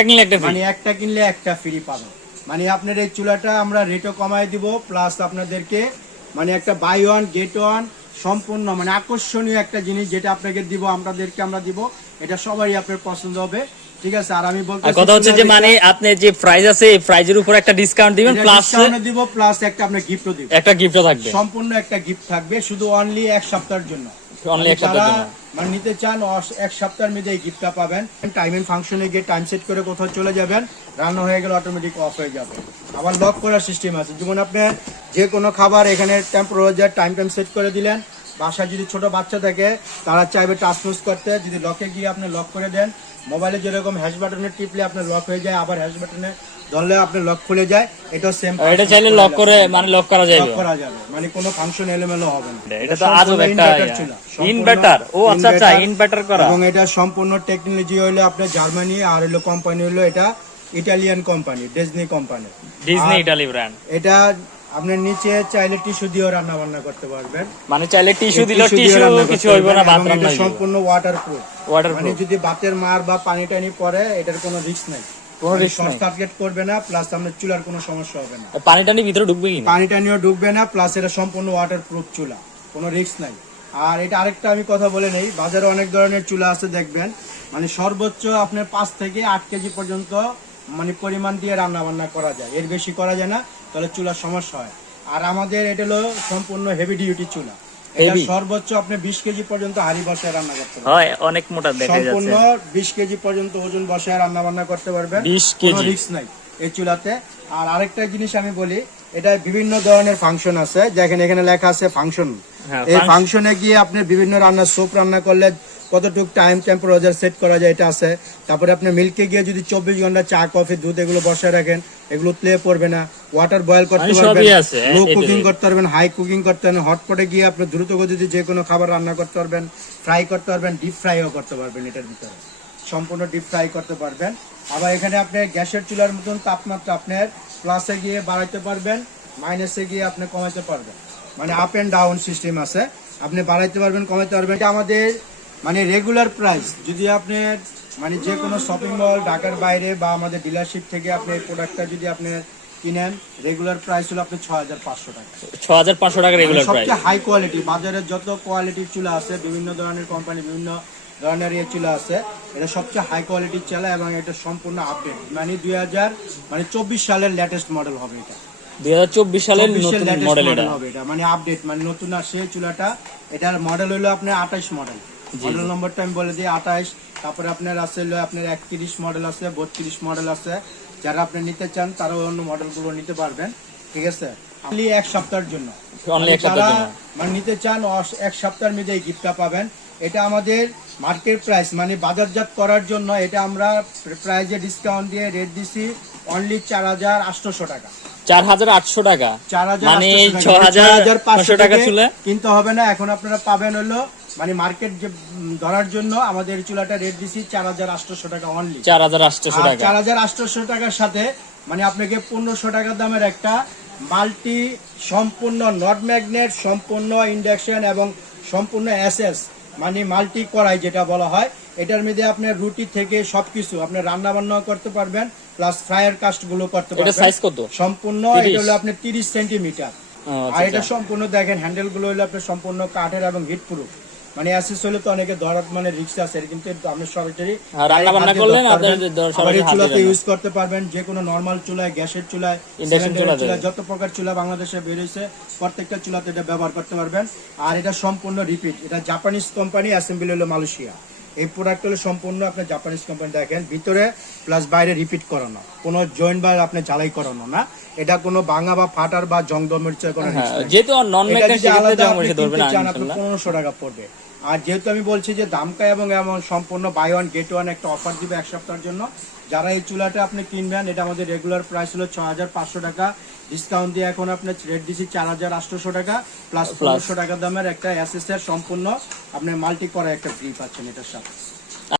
একটা কিনলে একটা মানে একটা কিনলে একটা ফ্রি পাবেন মানে আপনার এই চুলাটা আমরা রেটও কমাই দিব প্লাস আপনাদেরকে মানে একটা বাই ওয়ান গেট ওয়ান সম্পূর্ণ মানে আকর্ষণীয় একটা জিনিস যেটা আপনাকে দিব আপনাদেরকে আমরা দিব। এটা সবারই আপনার পছন্দ হবে। ঠিক আছে আর আমি বলতে কথা হচ্ছে যে মানে আপনি যে প্রাইস আছে এই প্রাইজের উপর একটা ডিসকাউন্ট দিবেন প্লাস দিব প্লাস একটা আপনার গিফটও দিব। একটা গিফটও থাকবে। সম্পূর্ণ একটা গিফট থাকবে শুধু অনলি এক সপ্তাহের জন্য। মানে যারা মানে নিতে চান এক সপ্তাহের মধ্যে এই গিফটটা পাবেন। টাইম এন্ড ফাংশনে গিয়ে টাইম সেট করে কোথাও চলে যাবেন রান্না হয়ে গেলে অটোমেটিক অফ হয়ে যাবে। আবার লক করার সিস্টেম আছে। যেমন আপনি যে কোনো খাবার এখানে টেম্পারেচার টাইম টাইম সেট করে দিলেন বাসায় যদি ছোট বাচ্চা থাকে তারা চাইবে টাচ করতে। যদি লকে গিয়ে আপনি লক করে দেন মোবাইলে যেরকম হ্যাশ বাটনে টিপলে আপনার লক হয়ে যায় আবার হ্যাশ বাটনে ধরলে আপনার লক খুলে যায় এটা সেম এটা চাইলে লক করে মানে লক করা যাবে। লক করা যাবে মানে কোনো ফাংশন এলোমেলো হবে না। এটা তো আজব একটা। ইনভার্টার? ও আচ্ছা আচ্ছা ইনভার্টার করা। এবং এটা সম্পূর্ণ টেকনোলজি হলো আপনার জার্মানি আর হলো কোম্পানি হলো এটা Italian company Disney company Disney Italy brand এটা আপনার নিচে চাইলে টিস্যু দিয়েও রান্না বান্না করতে পারবেন। মানে চাইলে টিস্যু দিলে টিস্যু কিছু হইব না ভাত রান্না সম্পূর্ণ মানে যদি বাতের মার বা পানি টানি পরে এটার কোনো রিস্ক নাই। কোনো risk শর্ট নাই। করবে না প্লাস আপনার চুলার কোনো সমস্যা হবে না। পানি টানি ভিতরে ঢুকবে কি পানি টানিও ঢুকবে না প্লাস এটা সম্পূর্ণ চুলা। কোনো রিস্ক নাই। আর এটা আরেকটা আমি কথা বলে নেই বাজারে অনেক ধরনের চুলা আছে দেখবেন। মানে সর্বোচ্চ আপনার পাঁচ থেকে আট কেজি পর্যন্ত মানে পরিমাণ দিয়ে রান্না বান্না করা যায়। এর বেশি করা যায় না। তাহলে চুলার সমস্যা হয়। আর আমাদের এটা হলো সম্পূর্ণ হেভি ডিউটি চুলা। এটা সর্বোচ্চ আপনি বিশ কেজি পর্যন্ত হাড়ি বসায় রান্না করতে পারবেন। হয় অনেক মোটা দেখা সম্পূর্ণ যাচ্ছে বিশ কেজি পর্যন্ত ওজন বসায় রান্না বান্না করতে পারবেন। 20 কেজি? রিস্ক নাই এই চুলাতে। আর আরেকটা জিনিস আমি বলি এটা বিভিন্ন ধরনের ফাংশন আছে। যেখানে এখানে লেখা আছে ফাংশন হ্যাঁ, এই ফাংশনে গিয়ে আপনি বিভিন্ন রান্নার স্যুপ রান্না করলে কতটুক টাইম টেম্পারেচার সেট করা যায় এটা আছে। তারপরে আপনি মিল্কে গিয়ে যদি চব্বিশ ঘণ্টা চা কফি দুধ এগুলো বসায় রাখেন এগুলো প্লে পড়বে না। ওয়াটার বয়েল করতে মানে পারবেন সবই আছে, হ্যাঁ, লো কুকিং করতে পারবেন হাই কুকিং করতে পারবেন হটপটে গিয়ে আপনি দ্রুত গতিতে যে কোনো খাবার রান্না করতে পারবেন ফ্রাই করতে পারবেন ডিপ ফ্রাইও করতে পারবেন এটার ভিতরে। সম্পূর্ণ ডিপ ফ্রাই করতে পারবেন। আবার এখানে আপনি গ্যাসের চুলার মতন তাপমাত্রা আপনার প্লাসে গিয়ে বাড়াইতে পারবেন মাইনাসে গিয়ে আপনি কমাইতে পারবেন। মানে আপ এন্ড ডাউন সিস্টেম আছে। আপনি বাড়াইতে পারবেন কমাইতে পারবেন। এটা আমাদের মানে রেগুলার প্রাইস যদি আপনি মানে যে কোনো শপিং মল ঢাকার বাইরে বা আমাদের ডিলারশিপ থেকে আপনি এই প্রোডাক্টটা যদি আপনি কিনেন রেগুলার প্রাইস হলো আপনি ছ হাজার পাঁচশো টাকা। ছ হাজার পাঁচশো টাকা রেগুলার সবচেয়ে হাই কোয়ালিটি বাজারে যত কোয়ালিটির চুলা আছে বিভিন্ন ধরনের কোম্পানি বিভিন্ন ধরনের ইয়ে চুলা আছে। এটা সবচেয়ে হাই কোয়ালিটির চুলা এবং এটা সম্পূর্ণ আপডেট মানে দুই হাজার মানে চব্বিশ সালের লেটেস্ট মডেল হবে এটা। দুই হাজার চব্বিশ সালের নতুন মডেল মডেল হবে এটা। মানে আপডেট মানে নতুন আসছে চুলাটা। এটার মডেল হলো আপনার আঠাইশ মডেল মডেল নম্বরটা আমি বলে দিই আঠাইশ। তারপরে আপনার আছে হলো আপনার একত্রিশ মডেল আছে বত্রিশ মডেল আছে। যারা আপনি নিতে চান তারা অন্য মডেলগুলো নিতে পারবেন। ঠিক আছে? এক সপ্তাহের জন্য। Only যারা মানে নিতে চান এক সপ্তাহের মধ্যে গিফটটা পাবেন। এটা আমাদের মার্কেট প্রাইস মানে বাজারজাত করার জন্য এটা আমরা প্রাইজে ডিসকাউন্ট দিয়ে রেট দিছি অনলি চার হাজার আটশোশো টাকা। চার হাজার আটশো টাকা? চার হাজার মানে ছ হাজার পাঁচশো টাকা চুলে? কিনতে হবে না এখন আপনারা পাবেন হলো মানে মার্কেট যে ধরার জন্য আমাদের চুলাটা রেট দিছি চার হাজার আটশোশো টাকা অনলি চার হাজার আটশোশো টাকা। চার হাজার আটশোশো টাকার সাথে মানে আপনাকে পনেরোশো টাকা দামের একটা মাল্টি সম্পূর্ণ নট ম্যাগনেট সম্পূর্ণ ইন্ডাকশন এবং সম্পূর্ণ এসএস মানে মাল্টি কড়াই যেটা বলা হয় এটার মধ্যে আপনার রুটি থেকে সবকিছু আপনি রান্না বান্না করতে পারবেন প্লাস ফ্রায়ার কাস্টগুলো করতে এটা পারবেন। সাইজ কত? সম্পূর্ণ এটা হলো আপনার তিরিশ সেন্টিমিটার আচ্ছা, আর এটা আচ্ছা। সম্পূর্ণ দেখেন হ্যান্ডেলগুলো হলো আপনার সম্পূর্ণ কাঠের এবং হিট প্রুফ মানে অ্যাসেস হলে তো অনেকে ধরার মানে রিক্স আছে কিন্তু আপনি সরাসরি রান্না বান্না করলেন এই চুলাতে ইউজ করতে পারবেন যে কোনো নর্মাল চুলায় গ্যাসের চুলায় চুলাতে। চুলায় যত প্রকার চুলা বাংলাদেশে বেরিয়েছে প্রত্যেকটা চুলাতে এটা ব্যবহার করতে পারবেন। আর এটা সম্পূর্ণ রিপিট এটা জাপানিজ কোম্পানি অ্যাসেম্বলি হলো মালয়েশিয়া। এই প্রোডাক্ট হলো সম্পূর্ণ আপনার জাপানিজ কোম্পানি দেখেন ভিতরে প্লাস বাইরে রিপিট করানো কোনো জয়েন্ট বা আপনি জ্বালাই করানো না। এটা কোনো ভাঙা বা ফাটার বা জং দমের কোনো হ্যাঁ। যেহেতু নন এটা সেক্ষেত্রে আপনি এসে ধরবে না চান, আপনার ইনশাল্লাহ পনেরোশো টাকা পড়বে। আর যেহেতু আমি বলছি যে দামকা এবং এমন সম্পূর্ণ বাই ওয়ান গেট ওয়ান একটা অফার দিবে এক সপ্তাহের জন্য যারা এই চুলাটা আপনি কিনবেন এটা আমাদের রেগুলার প্রাইস হলো ছ হাজার পাঁচশো টাকা। ডিসকাউন্ট দিয়ে এখন আপনার রেট দিচ্ছি চার হাজার আটশোশো টাকা প্লাস পনেরোশো টাকা দামের একটা অ্যাসেসের সম্পূর্ণ আপনি মাল্টি করা একটা ফ্রি পাচ্ছেন এটার সাথে।